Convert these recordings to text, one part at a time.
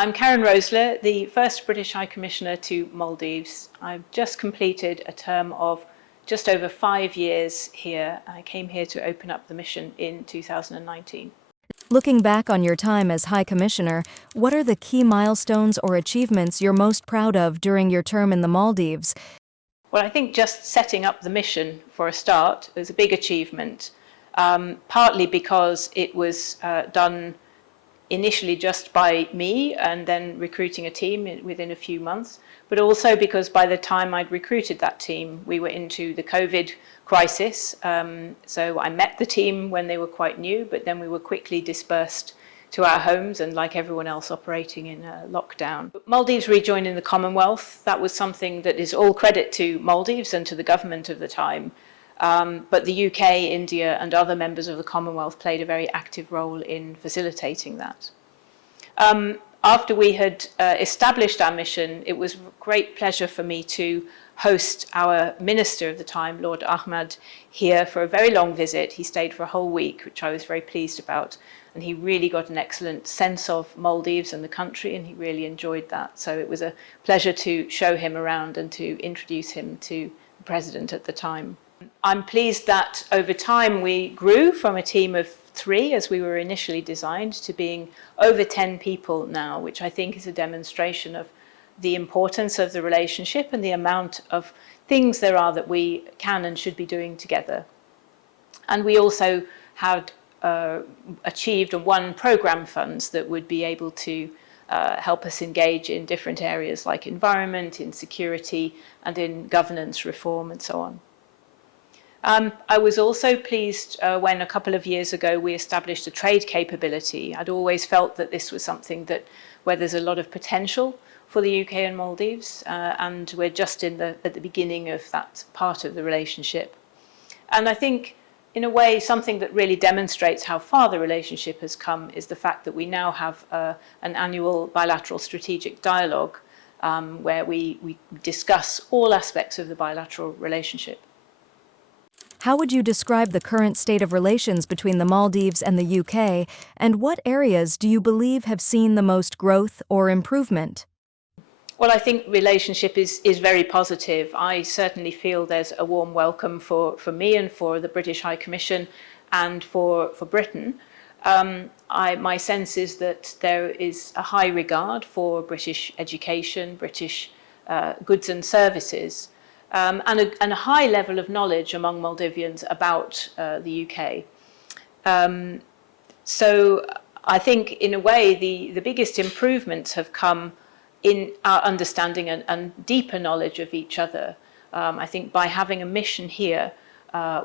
I'm Caron Rohsler, the first British High Commissioner to Maldives. I've just completed a term of just over 5 years here. I came here to open up the mission in 2019. Looking back on your time as High Commissioner, what are the key milestones or achievements you're most proud of during your term in the Maldives? Well, I think just setting up the mission for a start was a big achievement, partly because it was done initially just by me and then recruiting a team within a few months, but also because by the time I'd recruited that team, we were into the COVID crisis. So I met the team when they were quite new, but then we were quickly dispersed to our homes and like everyone else operating in a lockdown. But Maldives rejoining the Commonwealth, that was something that is all credit to Maldives and to the government of the time. But the UK, India and other members of the Commonwealth played a very active role in facilitating that. After we had established our mission, it was a great pleasure for me to host our minister of the time, Lord Ahmad, here for a very long visit. He stayed for a whole week, which I was very pleased about. And he really got an excellent sense of Maldives and the country, and he really enjoyed that. So it was a pleasure to show him around and to introduce him to the president at the time. I'm pleased that over time we grew from a team of 3, as we were initially designed, to being over 10 people now, which I think is a demonstration of the importance of the relationship and the amount of things there are that we can and should be doing together. And we also had achieved and won programme funds that would be able to help us engage in different areas like environment, in security and in governance reform and so on. I was also pleased when a couple of years ago we established a trade capability. I'd always felt that this was something where there's a lot of potential for the UK and Maldives, and we're just at the beginning of that part of the relationship. And I think, in a way, something that really demonstrates how far the relationship has come is the fact that we now have an annual bilateral strategic dialogue where we discuss all aspects of the bilateral relationship. How would you describe the current state of relations between the Maldives and the UK, and what areas do you believe have seen the most growth or improvement? Well, I think relationship is very positive. I certainly feel there's a warm welcome for me and for the British High Commission and for Britain. My sense is that there is a high regard for British education, British goods and services, and a high level of knowledge among Maldivians about the UK. So I think, in a way, the biggest improvements have come in our understanding and deeper knowledge of each other. I think by having a mission here,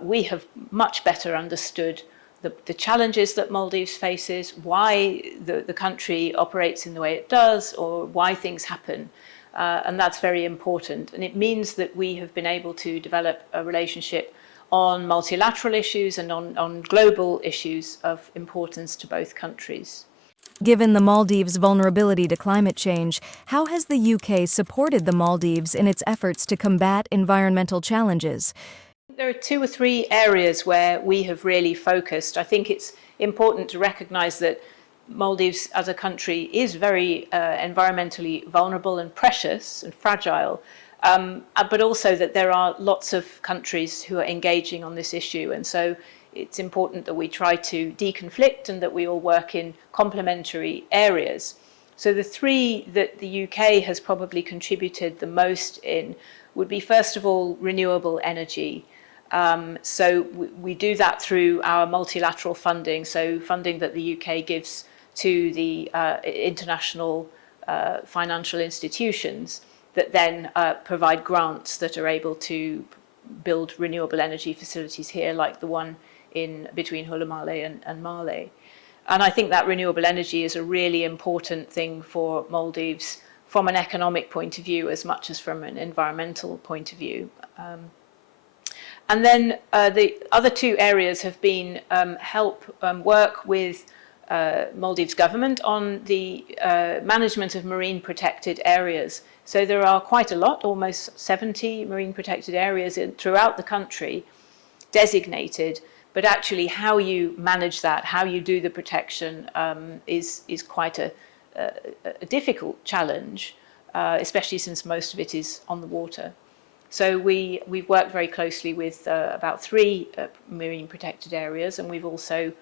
we have much better understood the challenges that Maldives faces, why the country operates in the way it does, or why things happen. And that's very important. And it means that we have been able to develop a relationship on multilateral issues and on global issues of importance to both countries. Given the Maldives' vulnerability to climate change, how has the UK supported the Maldives in its efforts to combat environmental challenges? There are 2 or 3 areas where we have really focused. I think it's important to recognise that Maldives as a country is very environmentally vulnerable and precious and fragile, but also that there are lots of countries who are engaging on this issue. And so it's important that we try to deconflict and that we all work in complementary areas. So the 3 that the UK has probably contributed the most in would be, first of all, renewable energy. So we do that through our multilateral funding, so funding that the UK gives to the international financial institutions that then provide grants that are able to build renewable energy facilities here, like the one between Hulumale and Male. And I think that renewable energy is a really important thing for Maldives from an economic point of view as much as from an environmental point of view. And then the other 2 areas have been work with Maldives government on the management of marine protected areas. So there are quite a lot, almost 70 marine protected areas throughout the country designated, but actually how you manage that, how you do the protection is quite a difficult challenge, especially since most of it is on the water. So we've worked very closely with about 3 marine protected areas, and we've also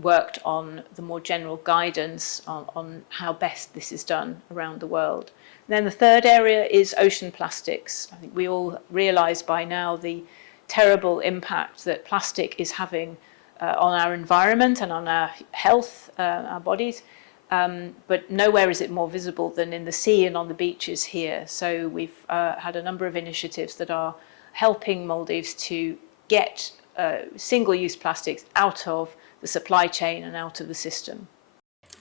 worked on the more general guidance on how best this is done around the world. And then the third area is ocean plastics. I think we all realise by now the terrible impact that plastic is having on our environment and on our health, our bodies. But nowhere is it more visible than in the sea and on the beaches here. So we've had a number of initiatives that are helping Maldives to get single-use plastics out of the supply chain and out of the system.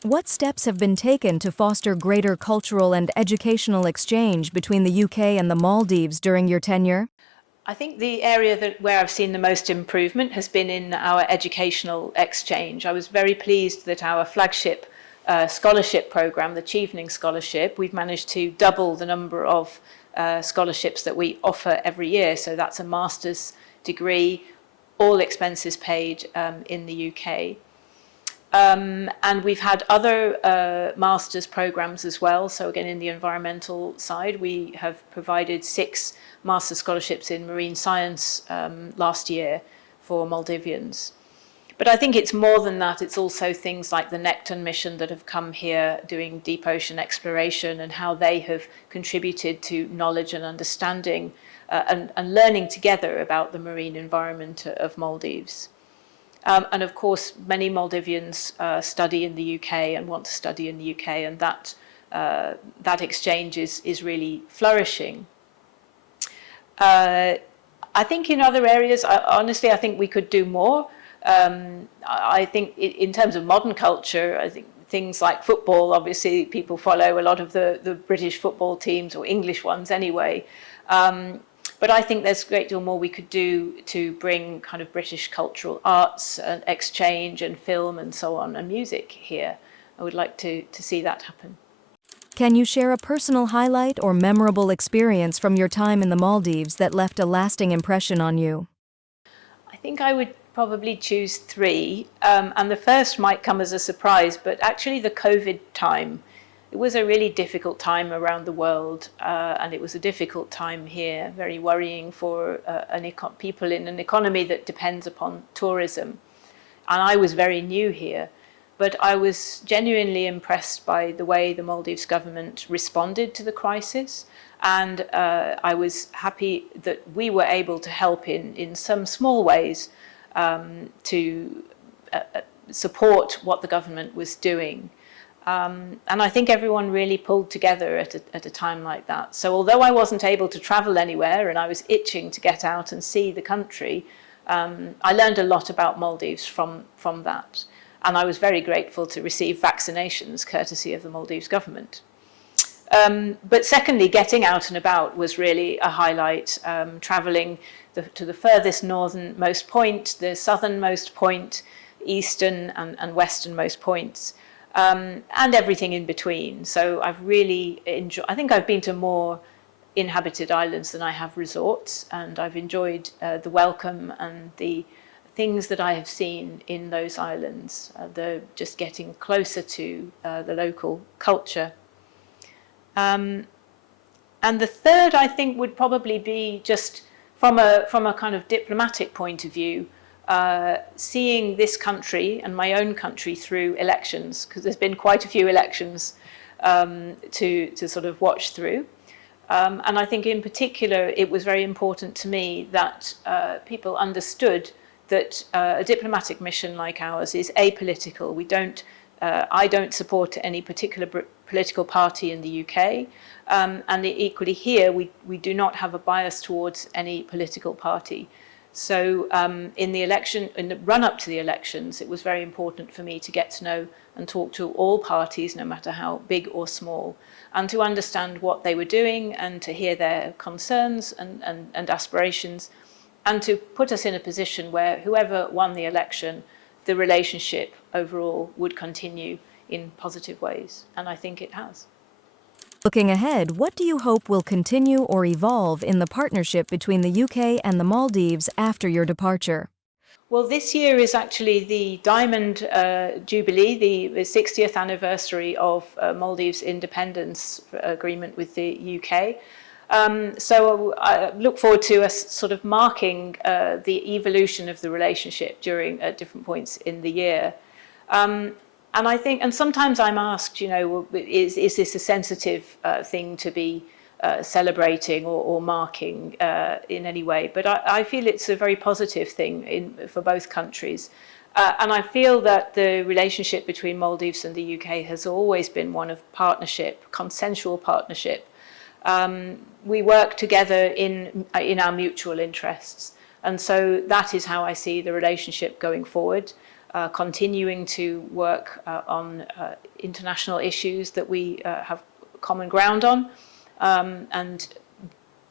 What steps have been taken to foster greater cultural and educational exchange between the UK and the Maldives during your tenure? I think the area where I've seen the most improvement has been in our educational exchange. I was very pleased that our flagship scholarship program, the Chevening Scholarship, we've managed to double the number of scholarships that we offer every year. So that's a master's degree, all expenses paid in the UK. And we've had other master's programs as well. So again, in the environmental side, we have provided 6 master's scholarships in marine science last year for Maldivians. But I think it's more than that. It's also things like the Necton mission that have come here doing deep ocean exploration and how they have contributed to knowledge and understanding and learning together about the marine environment of Maldives. And of course, many Maldivians study in the UK and want to study in the UK, and that exchange is really flourishing. I think in other areas, honestly, I think we could do more. I think in terms of modern culture, I think things like football, obviously people follow a lot of the British football teams, or English ones anyway. But I think there's a great deal more we could do to bring kind of British cultural arts and exchange and film and so on, and music here. I would like to see that happen. Can you share a personal highlight or memorable experience from your time in the Maldives that left a lasting impression on you? I think I would probably choose 3, and the first might come as a surprise, but actually the COVID time. It was a really difficult time around the world, and it was a difficult time here, very worrying for people in an economy that depends upon tourism. And I was very new here, but I was genuinely impressed by the way the Maldives government responded to the crisis, and I was happy that we were able to help in some small ways to support what the government was doing. And I think everyone really pulled together at a time like that. So although I wasn't able to travel anywhere and I was itching to get out and see the country, I learned a lot about Maldives from that. And I was very grateful to receive vaccinations courtesy of the Maldives government. But secondly, getting out and about was really a highlight, travelling to the furthest northernmost point, the southernmost point, eastern and westernmost points. And everything in between. So I've really enjoyed, I think I've been to more inhabited islands than I have resorts, and I've enjoyed the welcome and the things that I have seen in those islands, just getting closer to the local culture. And the third, I think, would probably be just from a kind of diplomatic point of view, seeing this country and my own country through elections, because there's been quite a few elections to sort of watch through. And I think in particular, it was very important to me that people understood that a diplomatic mission like ours is apolitical. I don't support any particular political party in the UK. And equally here, we do not have a bias towards any political party. So in the run-up to the elections, it was very important for me to get to know and talk to all parties, no matter how big or small, and to understand what they were doing and to hear their concerns and aspirations, and to put us in a position where whoever won the election, the relationship overall would continue in positive ways. And I think it has. Looking ahead, what do you hope will continue or evolve in the partnership between the UK and the Maldives after your departure? Well, this year is actually the Diamond Jubilee, the 60th anniversary of Maldives' independence agreement with the UK. So I look forward to us sort of marking the evolution of the relationship during different points in the year. And I think, and sometimes I'm asked, you know, is this a sensitive thing to be celebrating or marking in any way? But I feel it's a very positive thing for both countries. And I feel that the relationship between Maldives and the UK has always been one of partnership, consensual partnership. We work together in our mutual interests. And so that is how I see the relationship going forward. Continuing to work on international issues that we have common ground on. And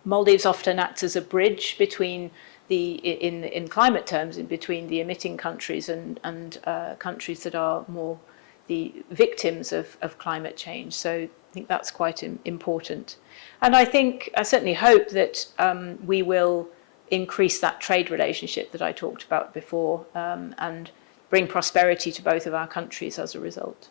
Maldives often acts as a bridge between in climate terms, in between the emitting countries and countries that are more the victims of climate change. So I think that's quite important. And I certainly hope that we will increase that trade relationship that I talked about before and bring prosperity to both of our countries as a result.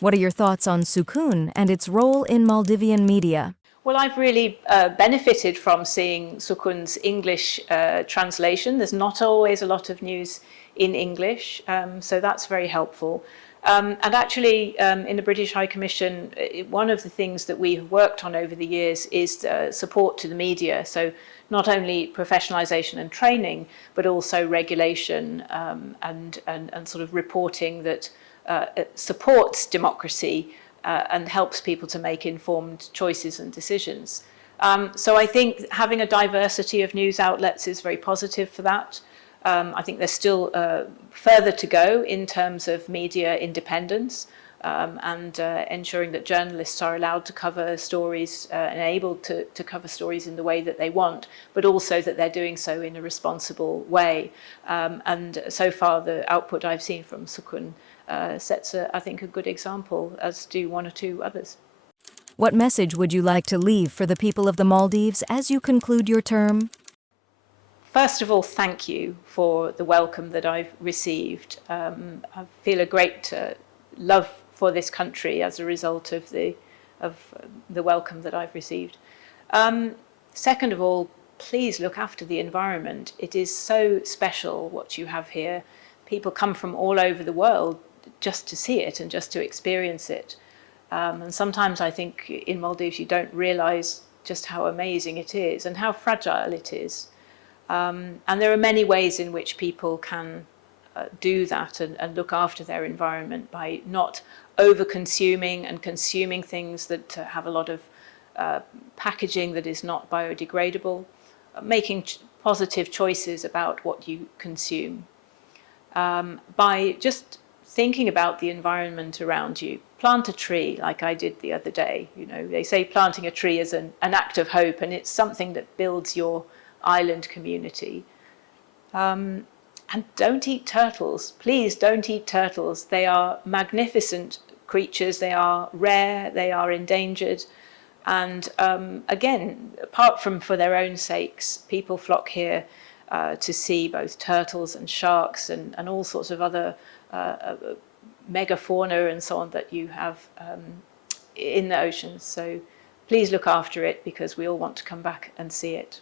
What are your thoughts on Sukun and its role in Maldivian media? Well, I've really benefited from seeing Sukun's English translation. There's not always a lot of news in English, so that's very helpful. And actually, in the British High Commission, one of the things that we have worked on over the years is support to the media. So not only professionalisation and training, but also regulation and sort of reporting that supports democracy and helps people to make informed choices and decisions. So I think having a diversity of news outlets is very positive for that. I think there's still further to go in terms of media independence and ensuring that journalists are allowed to cover stories and able to cover stories in the way that they want, but also that they're doing so in a responsible way. And so far, the output I've seen from Sukun sets, I think, a good example, as do one or two others. What message would you like to leave for the people of the Maldives as you conclude your term? First of all, thank you for the welcome that I've received. I feel a great love for this country as a result of the welcome that I've received. Second of all, please look after the environment. It is so special what you have here. People come from all over the world just to see it and just to experience it. And sometimes I think in Maldives you don't realise just how amazing it is and how fragile it is. And there are many ways in which people can do that and look after their environment by not over-consuming and consuming things that have a lot of packaging that is not biodegradable, making positive choices about what you consume. By just thinking about the environment around you. Plant a tree like I did the other day. You know, they say planting a tree is an act of hope, and it's something that builds your island community. And don't eat turtles. Please don't eat turtles. They are magnificent creatures. They are rare. They are endangered. And again, apart from for their own sakes, people flock here to see both turtles and sharks and all sorts of other megafauna and so on that you have in the oceans. So please look after it because we all want to come back and see it.